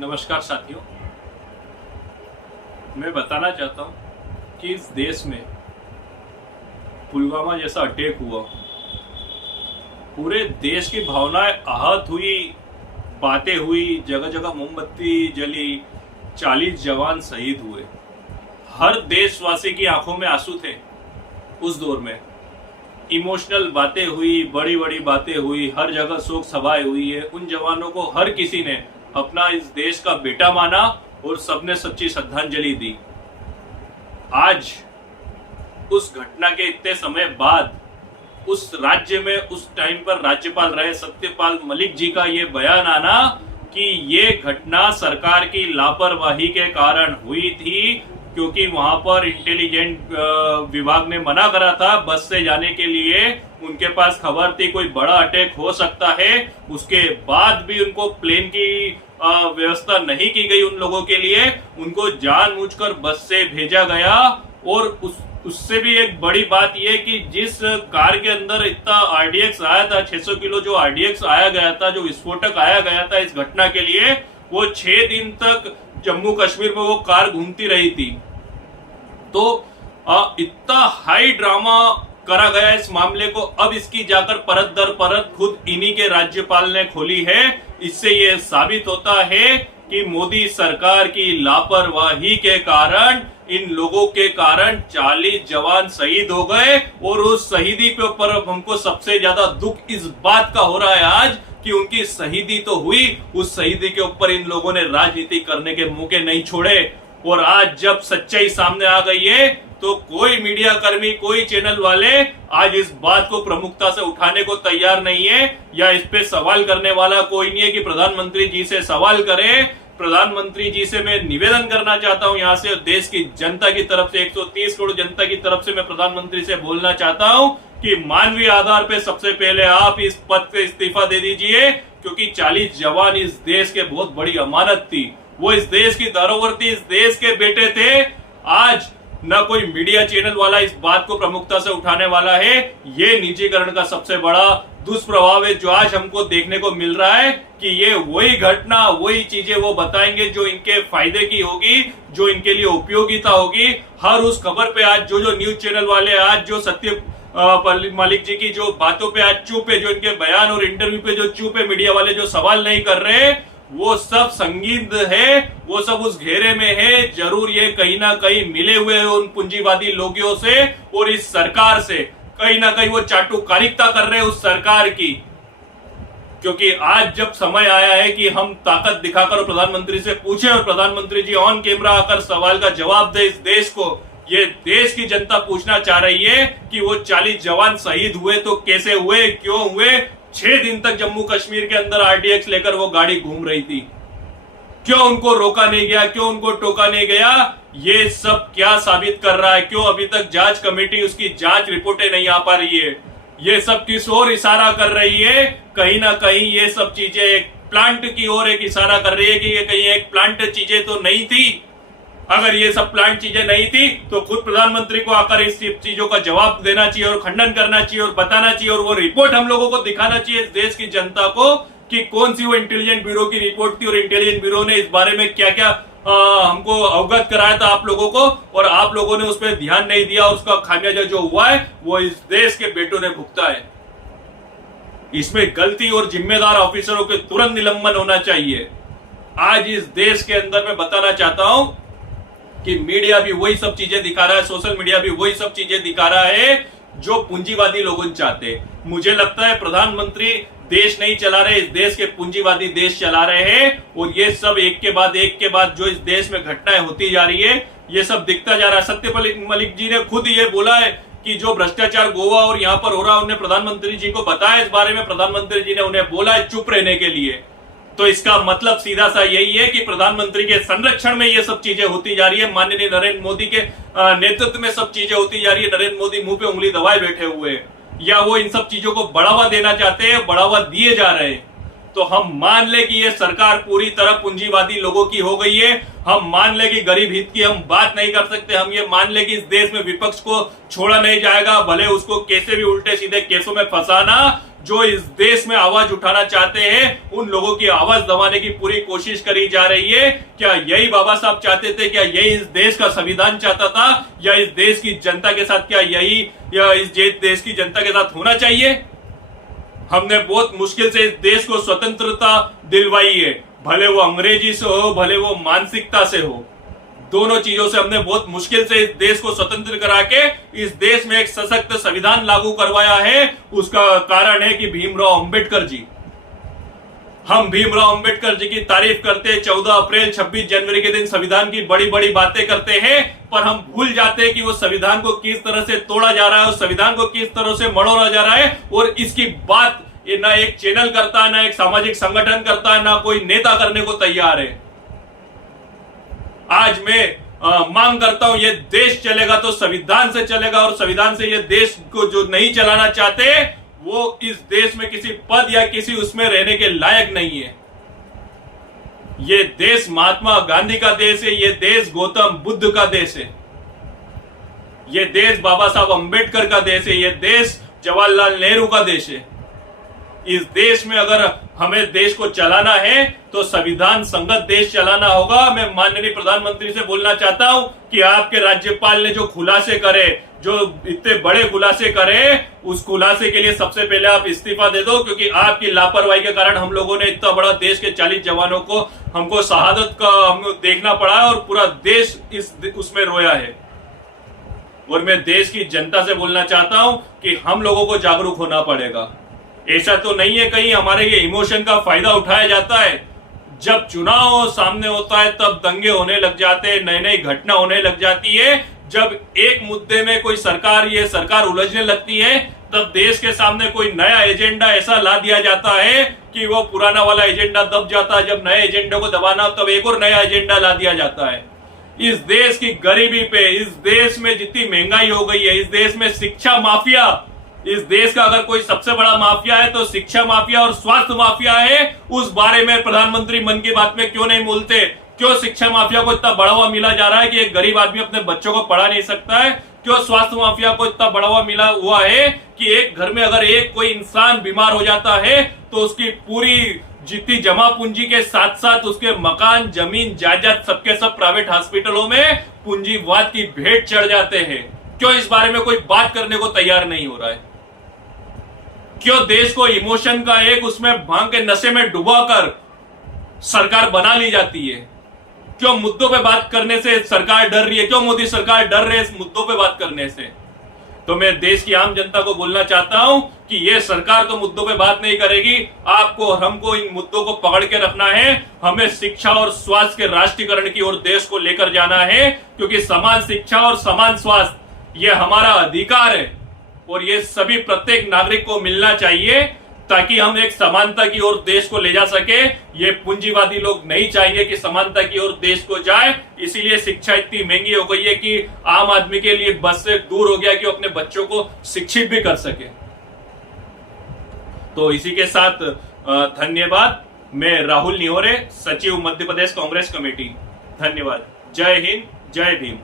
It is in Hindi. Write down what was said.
नमस्कार साथियों, मैं बताना चाहता हूं कि इस देश में पुलवामा जैसा अटैक हुआ, पूरे देश की भावनाएं आहत हुई, बातें हुई, जगह जगह मोमबत्ती जली, 40 जवान शहीद हुए। हर देशवासी की आंखों में आंसू थे। उस दौर में इमोशनल बातें हुई, बड़ी बड़ी बातें हुई, हर जगह शोक सभाएं हुई है। उन जवानों को हर किसी ने अपना इस देश का बेटा माना और सबने सच्ची श्रद्धांजलि दी। आज उस घटना के इतने समय बाद उस राज्य में उस टाइम पर राज्यपाल रहे सत्यपाल मलिक जी का ये बयान आना कि ये घटना सरकार की लापरवाही के कारण हुई थी, क्योंकि वहां पर इंटेलिजेंट विभाग ने मना करा था बस से जाने के लिए। उनके पास खबर थी कोई बड़ा अटैक हो सकता है, उसके बाद भी उनको प्लेन की व्यवस्था नहीं की गई उन लोगों के लिए। उनको जानबूझकर बस से भेजा गया। और उससे भी एक बड़ी बात यह कि जिस कार के अंदर इतना आरडीएक्स आया था, 600 किलो जो आरडीएक्स आया गया था, जो विस्फोटक आया गया था इस घटना के लिए, वो 6 दिन तक जम्मू कश्मीर में वो कार घूमती रही थी। तो इतना हाई ड्रामा करा गया इस मामले को, अब इसकी जाकर परत दर परत खुद इन्हीं के राज्यपाल ने खोली है। इससे ये साबित होता है कि मोदी सरकार की लापरवाही के कारण, इन लोगों के कारण 40 जवान शहीद हो गए। और उस शहीदी के ऊपर हमको सबसे ज्यादा दुख इस बात का हो रहा है आज कि उनकी शहीदी तो हुई, उस शहीदी के ऊपर इन लोगों ने राजनीति करने के मौके नहीं छोड़े। और आज जब सच्चाई सामने आ गई है तो कोई मीडिया कर्मी, कोई चैनल वाले आज इस बात को प्रमुखता से उठाने को तैयार नहीं है, या इस पे सवाल करने वाला कोई नहीं है कि प्रधानमंत्री जी से सवाल करे। प्रधानमंत्री जी से मैं निवेदन करना चाहता हूं, यहां से देश की जनता की तरफ से, 130 करोड़ जनता की तरफ से मैं प्रधानमंत्री से बोलना चाहता हूं कि मानवीय आधार पे सबसे पहले आप इस पद से इस्तीफा दे दीजिए, क्योंकि 40 जवान इस देश के बहुत बड़ी अमानत थी। वो इस देश की धरोहर थी, इस देश के बेटे थे। आज न कोई मीडिया चैनल वाला इस बात को प्रमुखता से उठाने वाला है। ये निजीकरण का सबसे बड़ा दुष्प्रभाव है जो आज हमको देखने को मिल रहा है कि ये वही घटना, वही चीजें वो बताएंगे जो इनके फायदे की होगी, जो इनके लिए उपयोगिता होगी। हर उस खबर पे आज जो न्यूज चैनल वाले आज जो सत्यपाल मलिक जी की जो बातों पे आज चुप है, जो इनके बयान और इंटरव्यू पे जो चुप है, मीडिया वाले जो सवाल नहीं कर रहे, वो सब संगीन है, वो सब उस घेरे में है। जरूर ये कहीं ना कहीं मिले हुए हैं उन पूंजीवादी लोगों से और इस सरकार से। कहीं ना कहीं वो चाटुकारिता कर रहे हैं उस सरकार की, क्योंकि आज जब समय आया है कि हम ताकत दिखाकर प्रधानमंत्री से पूछें और प्रधानमंत्री जी ऑन कैमरा आकर सवाल का जवाब दे इस देश को। ये देश की जनता पूछना चाह रही है कि वो 40 जवान शहीद हुए तो कैसे हुए, क्यों हुए? 6 दिन तक जम्मू कश्मीर के अंदर आरडीएक्स लेकर वो गाड़ी घूम रही थी, क्यों उनको रोका नहीं गया, क्यों उनको टोका नहीं गया? ये सब क्या साबित कर रहा है? क्यों अभी तक जांच कमेटी, उसकी जांच रिपोर्टें नहीं आ पा रही है? ये सब किस ओर इशारा कर रही है? कहीं ना कहीं ये सब चीजें एक प्लांट की ओर एक इशारा कर रही है कि ये कहीं एक प्लांट चीजें तो नहीं थी। अगर ये सब प्लांट चीजें नहीं थी तो खुद प्रधानमंत्री को आकर इस चीजों का जवाब देना चाहिए और खंडन करना चाहिए और बताना चाहिए, और वो रिपोर्ट हम लोगों को दिखाना चाहिए इस देश की जनता को कि कौन सी वो इंटेलिजेंट ब्यूरो की रिपोर्ट थी और इंटेलिजेंट ब्यूरो ने इस बारे में क्या क्या हमको अवगत कराया था आप लोगों को, और आप लोगों ने उस पर ध्यान नहीं दिया। उसका खामियाजा जो हुआ है वो इस देश के बेटों ने भुगता है। इसमें गलती और जिम्मेदार ऑफिसरों के तुरंत निलंबन होना चाहिए। आज इस देश के अंदर मैं बताना चाहता हूं कि मीडिया भी वही सब चीजें दिखा रहा है, सोशल मीडिया भी वही सब चीजें दिखा रहा है जो पूंजीवादी लोग चाहते हैं। मुझे लगता है प्रधानमंत्री देश नहीं चला रहे, इस देश के पूंजीवादी देश चला रहे हैं। और ये सब एक के बाद जो इस देश में घटनाएं होती जा रही है, ये सब दिखता जा रहा है। सत्यपाल मलिक जी ने खुद ये बोला है कि जो भ्रष्टाचार गोवा और यहाँ पर हो रहा है, उन्हें प्रधानमंत्री जी को बताया इस बारे में, प्रधानमंत्री जी ने उन्हें बोला है चुप रहने के लिए। तो इसका मतलब सीधा सा यही है कि प्रधानमंत्री के संरक्षण में ये सब चीजें होती जा रही है, माननीय नरेंद्र मोदी के नेतृत्व में सब चीजें होती जा रही है। नरेंद्र मोदी मुंह पे उंगली दबाए बैठे हुए हैं, या वो इन सब चीजों को बढ़ावा देना चाहते हैं, बढ़ावा दिए जा रहे हैं। तो हम मान ले कि ये सरकार पूरी तरह पूंजीवादी लोगों की हो गई है। हम मान ले कि गरीब हित की हम बात नहीं कर सकते। हम ये मान ले कि इस देश में विपक्ष को छोड़ा नहीं जाएगा, भले उसको कैसे भी उल्टे सीधे केसों में फंसाना, जो इस देश में आवाज उठाना चाहते हैं उन लोगों की आवाज दबाने की पूरी कोशिश करी जा रही है। क्या यही बाबा साहब चाहते थे? क्या यही इस देश का संविधान चाहता था? या इस देश की जनता के साथ क्या यही या इस देश की जनता के साथ होना चाहिए? हमने बहुत मुश्किल से इस देश को स्वतंत्रता दिलवाई है, भले वो अंग्रेजी से हो, भले वो मानसिकता से हो। दोनों चीजों से हमने बहुत मुश्किल से इस देश को स्वतंत्र करा के इस देश में एक सशक्त संविधान लागू करवाया है। उसका कारण है कि भीमराव अंबेडकर जी। हम भीमराव अंबेडकर जी की तारीफ करते हैं, 14 अप्रैल 26 जनवरी के दिन संविधान की बड़ी बड़ी बातें करते हैं, पर हम भूल जाते हैं कि वो संविधान को किस तरह से तोड़ा जा रहा है, उस संविधान को किस तरह से मड़ोड़ा जा रहा है। और इसकी बात ये ना एक चैनल करता है, ना एक सामाजिक संगठन करता है, ना कोई नेता करने को तैयार है। आज मैं मांग करता हूं, ये देश चलेगा तो संविधान से चलेगा, और संविधान से ये देश को जो नहीं चलाना चाहते वो इस देश में किसी पद या किसी उसमें रहने के लायक नहीं है। ये देश महात्मा गांधी का देश है, ये देश गौतम बुद्ध का देश है, ये देश बाबा साहब अंबेडकर का देश है, ये देश जवाहरलाल नेहरू का देश है। इस देश में अगर हमें देश को चलाना है तो संविधान संगत देश चलाना होगा। मैं माननीय प्रधानमंत्री से बोलना चाहता हूं कि आपके राज्यपाल ने जो खुलासे करे, जो इतने बड़े खुलासे करे, उस खुलासे के लिए सबसे पहले आप इस्तीफा दे दो, क्योंकि आपकी लापरवाही के कारण हम लोगों ने इतना बड़ा देश के 40 जवानों को हमको शहादत का हमको देखना पड़ा है, और पूरा देश उसमें रोया है। और मैं देश की जनता से बोलना चाहता हूं कि हम लोगों को जागरूक होना पड़ेगा। ऐसा तो नहीं है कहीं हमारे ये इमोशन का फायदा उठाया जाता है। जब चुनाव सामने होता है तब दंगे होने लग जाते हैं, नई नई घटना होने लग जाती है। जब एक मुद्दे में कोई सरकार उलझने लगती है, तब देश के सामने कोई नया एजेंडा ऐसा ला दिया जाता है कि वो पुराना वाला एजेंडा दब जाता है। जब नए एजेंडा को दबाना तब एक और नया एजेंडा ला दिया जाता है। इस देश की गरीबी पे, इस देश में जितनी महंगाई हो गई है, इस देश में शिक्षा माफिया, इस देश का अगर कोई सबसे बड़ा माफिया है तो शिक्षा माफिया और स्वास्थ्य माफिया है। उस बारे में प्रधानमंत्री मन की बात में क्यों नहीं बोलते? क्यों शिक्षा माफिया को इतना बढ़ावा मिला जा रहा है कि एक गरीब आदमी अपने बच्चों को पढ़ा नहीं सकता है? क्यों स्वास्थ्य माफिया को इतना बढ़ावा मिला हुआ है कि एक घर में अगर एक कोई इंसान बीमार हो जाता है तो उसकी पूरी जितनी जमा पूंजी के साथ साथ उसके मकान, जमीन, जायदाद सबके सब प्राइवेट हॉस्पिटलों में पूंजीवाद की भेंट चढ़ जाते हैं? क्यों इस बारे में कोई बात करने को तैयार नहीं हो रहा है? क्यों देश को इमोशन का एक उसमें भांग के नशे में डुबाकर सरकार बना ली जाती है? क्यों मुद्दों पे बात करने से सरकार डर रही है? क्यों मोदी सरकार डर रही है इस मुद्दों पे बात करने से? तो मैं देश की आम जनता को बोलना चाहता हूं कि ये सरकार तो मुद्दों पे बात नहीं करेगी। आपको और हमको इन मुद्दों को पकड़ के रखना है। हमें शिक्षा और स्वास्थ्य के राष्ट्रीयकरण की ओर देश को लेकर जाना है, क्योंकि समान शिक्षा और समान स्वास्थ्य ये हमारा अधिकार है, और ये सभी प्रत्येक नागरिक को मिलना चाहिए, ताकि हम एक समानता की ओर देश को ले जा सके। ये पूंजीवादी लोग नहीं चाहेंगे कि समानता की ओर देश को जाए। इसीलिए शिक्षा इतनी महंगी हो गई है कि आम आदमी के लिए बस से दूर हो गया कि वो अपने बच्चों को शिक्षित भी कर सके। तो इसी के साथ धन्यवाद। मैं राहुल निहोरे, सचिव मध्य प्रदेश कांग्रेस कमेटी। धन्यवाद। जय हिंद, जय भीम।